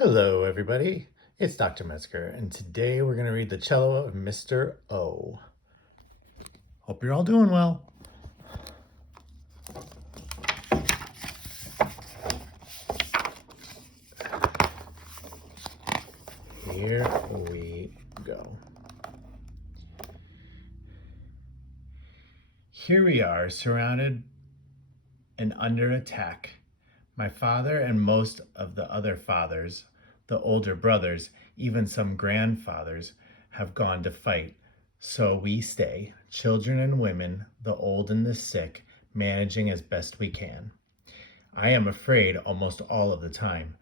Hello, everybody. It's Dr. Metzger, and today we're going to read the Cello of Mr. O. Hope you're all doing well. Here we go. Here we are, surrounded and under attack. My father and most of the other fathers, the older brothers, even some grandfathers, have gone to fight. So we stay, children and women, the old and the sick, managing as best we can. I am afraid almost all of the time.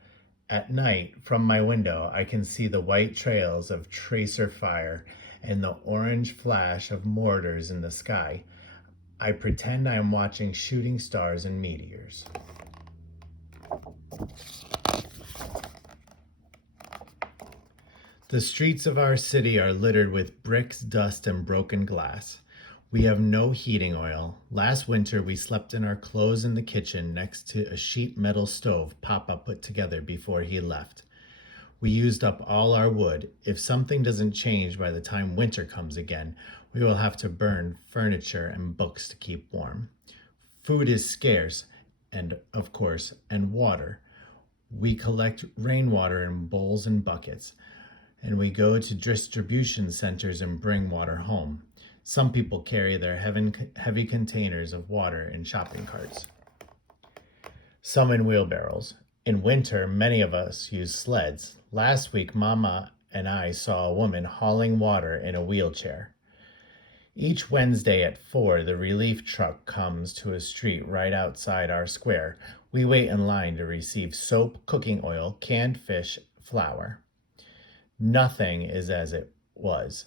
At night, from my window, I can see the white trails of tracer fire and the orange flash of mortars in the sky. I pretend I am watching shooting stars and meteors. The streets of our city are littered with bricks, dust, and broken glass. We have no heating oil. Last winter, we slept in our clothes in the kitchen next to a sheet metal stove Papa put together before he left. We used up all our wood. If something doesn't change by the time winter comes again, we will have to burn furniture and books to keep warm. Food is scarce, and water. We collect rainwater in bowls and buckets, and we go to distribution centers and bring water home. Some people carry their heavy containers of water in shopping carts, some in wheelbarrows. In winter, many of us use sleds. Last week, Mama and I saw a woman hauling water in a wheelchair. Each Wednesday at 4, the relief truck comes to a street right outside our square. We wait in line to receive soap, cooking oil, canned fish, flour. Nothing is as it was.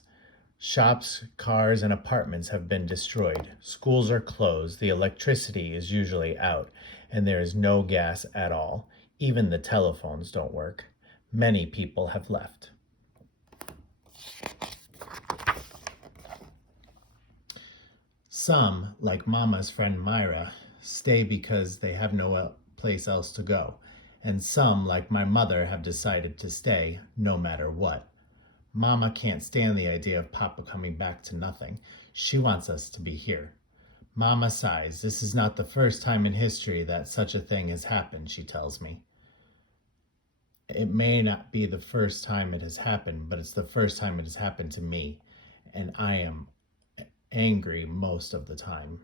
Shops, cars, and apartments have been destroyed. Schools are closed. The electricity is usually out, and there is no gas at all. Even the telephones don't work. Many people have left. Some, like Mama's friend Myra, stay because they have no place else to go. And some, like my mother, have decided to stay no matter what. Mama can't stand the idea of Papa coming back to nothing. She wants us to be here. Mama sighs. This is not the first time in history that such a thing has happened, she tells me. It may not be the first time it has happened, but it's the first time it has happened to me, and I am angry most of the time.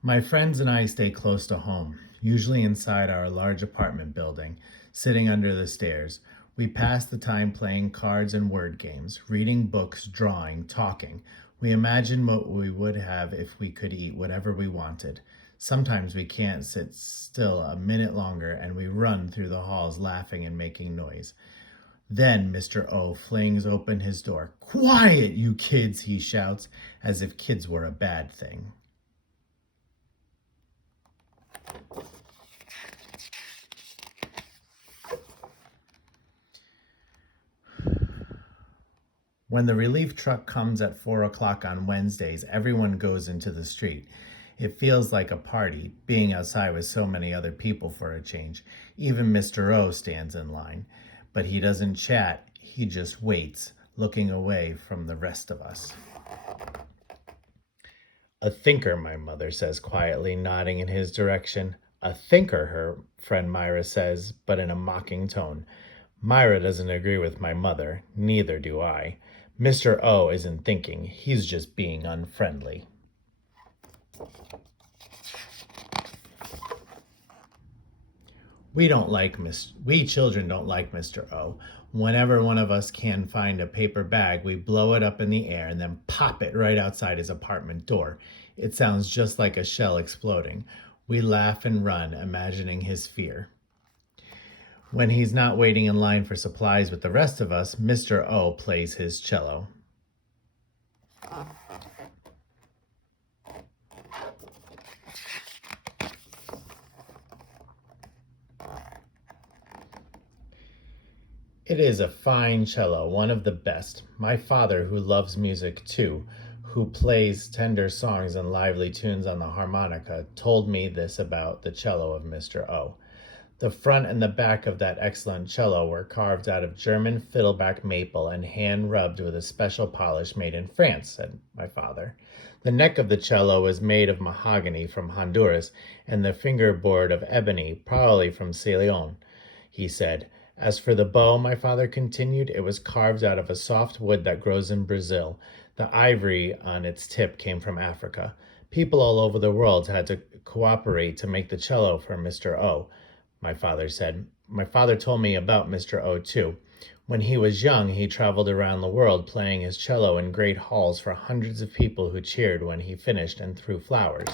My friends and I stay close to home, usually inside our large apartment building, sitting under the stairs. We pass the time playing cards and word games, reading books, drawing, talking. We imagine what we would have if we could eat whatever we wanted. Sometimes we can't sit still a minute longer, and we run through the halls laughing and making noise. Then Mr. O flings open his door. "Quiet, you kids," he shouts, as if kids were a bad thing. When the relief truck comes at 4 o'clock on Wednesdays, everyone goes into the street. It feels like a party, being outside with so many other people for a change. Even Mr. O stands in line, but he doesn't chat, he just waits, looking away from the rest of us. "A thinker," my mother says quietly, nodding in his direction. "A thinker," her friend Myra says, but in a mocking tone. Myra doesn't agree with my mother, neither do I. Mr. O isn't thinking, he's just being unfriendly. We children don't like Mr. O. Whenever one of us can find a paper bag, we blow it up in the air and then pop it right outside his apartment door. It sounds just like a shell exploding. We laugh and run, imagining his fear. When he's not waiting in line for supplies with the rest of us, Mr. O plays his cello. It is a fine cello, one of the best. My father, who loves music too, who plays tender songs and lively tunes on the harmonica, told me this about the cello of Mr. O. The front and the back of that excellent cello were carved out of German fiddleback maple and hand rubbed with a special polish made in France, said my father. The neck of the cello was made of mahogany from Honduras, and the fingerboard of ebony, probably from Ceylon, he said. As for the bow, my father continued, it was carved out of a soft wood that grows in Brazil. The ivory on its tip came from Africa. People all over the world had to cooperate to make the cello for Mr. O, my father said. My father told me about Mr. O too. When he was young, he traveled around the world playing his cello in great halls for hundreds of people who cheered when he finished and threw flowers.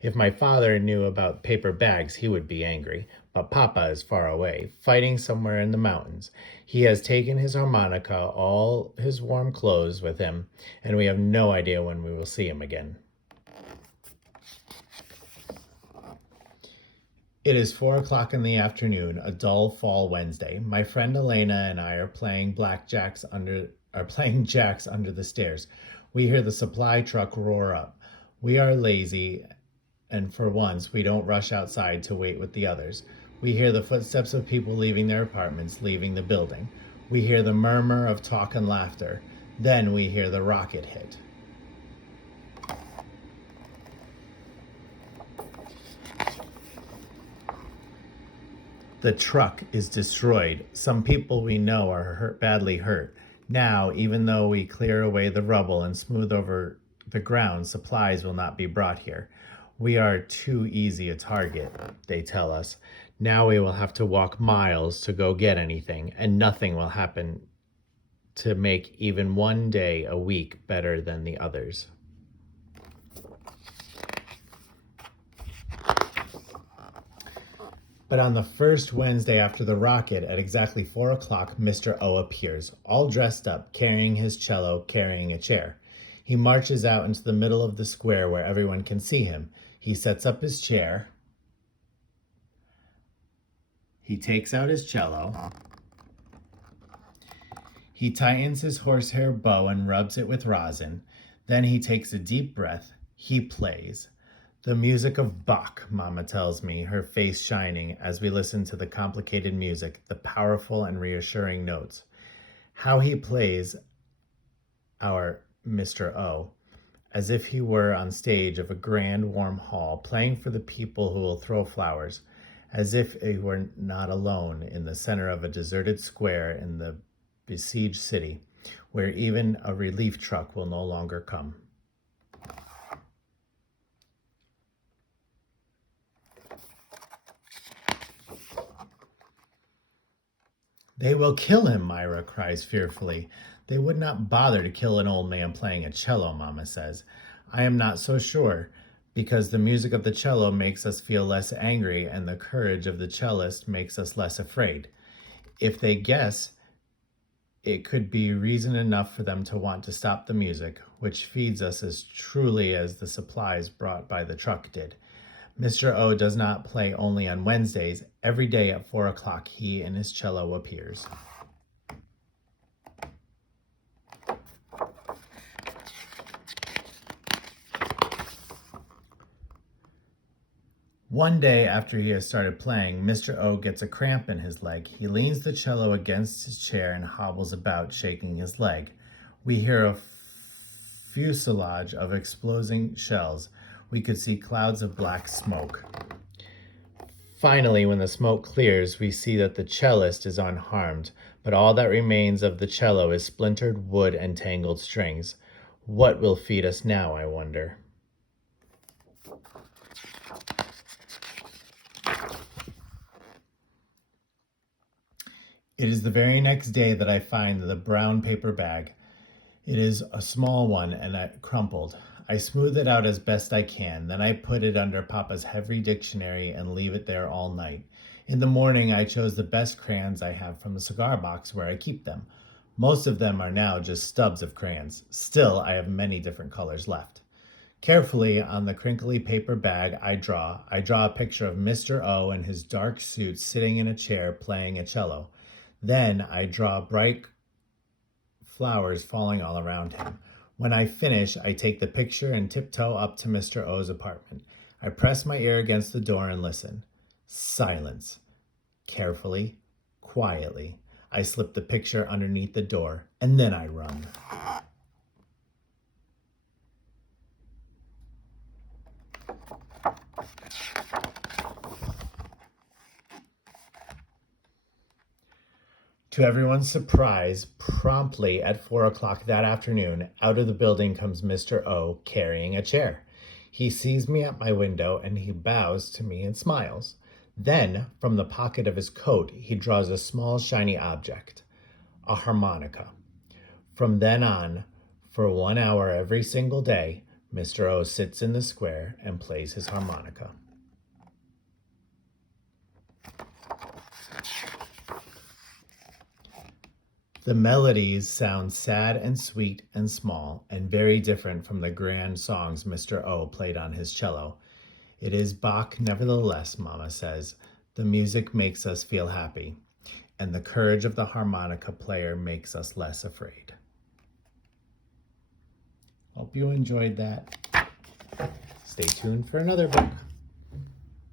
If my father knew about paper bags, he would be angry. But Papa is far away, fighting somewhere in the mountains. He has taken his harmonica, all his warm clothes with him, and we have no idea when we will see him again. It is 4 o'clock in the afternoon, a dull fall Wednesday. My friend Elena and I are playing jacks under the stairs. We hear the supply truck roar up. We are lazy, and for once we don't rush outside to wait with the others. We hear the footsteps of people leaving their apartments, leaving the building. We hear the murmur of talk and laughter. Then we hear the rocket hit. The truck is destroyed. Some people we know are badly hurt. Now, even though we clear away the rubble and smooth over the ground, supplies will not be brought here. We are too easy a target, they tell us. Now we will have to walk miles to go get anything, and nothing will happen to make even one day a week better than the others. But on the first Wednesday after the rocket, at exactly 4 o'clock, Mr. O appears, all dressed up, carrying his cello, carrying a chair. He marches out into the middle of the square where everyone can see him. He sets up his chair. He takes out his cello. He tightens his horsehair bow and rubs it with rosin. Then he takes a deep breath. He plays. The music of Bach, Mama tells me, her face shining as we listen to the complicated music, the powerful and reassuring notes. How he plays our Mr. O, as if he were on stage of a grand warm hall, playing for the people who will throw flowers, as if he were not alone in the center of a deserted square in the besieged city, where even a relief truck will no longer come. They will kill him, Myra cries fearfully. They would not bother to kill an old man playing a cello, Mama says. I am not so sure, because the music of the cello makes us feel less angry and the courage of the cellist makes us less afraid. If they guess, it could be reason enough for them to want to stop the music, which feeds us as truly as the supplies brought by the truck did. Mr. O does not play only on Wednesdays. Every day at 4 o'clock, he and his cello appears. One day after he has started playing, Mr. O gets a cramp in his leg. He leans the cello against his chair and hobbles about, shaking his leg. We hear a fuselage of exploding shells. We could see clouds of black smoke. Finally, when the smoke clears, we see that the cellist is unharmed, but all that remains of the cello is splintered wood and tangled strings. What will feed us now, I wonder? It is the very next day that I find the brown paper bag. It is a small one and crumpled. I smooth it out as best I can. Then I put it under Papa's heavy dictionary and leave it there all night. In the morning, I chose the best crayons I have from the cigar box where I keep them. Most of them are now just stubs of crayons. Still, I have many different colors left. Carefully, on the crinkly paper bag, I draw a picture of Mr. O in his dark suit sitting in a chair playing a cello. Then I draw bright flowers falling all around him. When I finish, I take the picture and tiptoe up to Mr. O's apartment. I press my ear against the door and listen. Silence. Carefully, quietly, I slip the picture underneath the door, and then I run. To everyone's surprise, promptly at 4 o'clock that afternoon, out of the building comes Mr. O carrying a chair. He sees me at my window and he bows to me and smiles. Then, from the pocket of his coat, he draws a small shiny object, a harmonica. From then on, for 1 hour every single day, Mr. O sits in the square and plays his harmonica. The melodies sound sad and sweet and small and very different from the grand songs Mr. O played on his cello. It is Bach nevertheless, Mama says. The music makes us feel happy, and the courage of the harmonica player makes us less afraid. Hope you enjoyed that. Stay tuned for another book.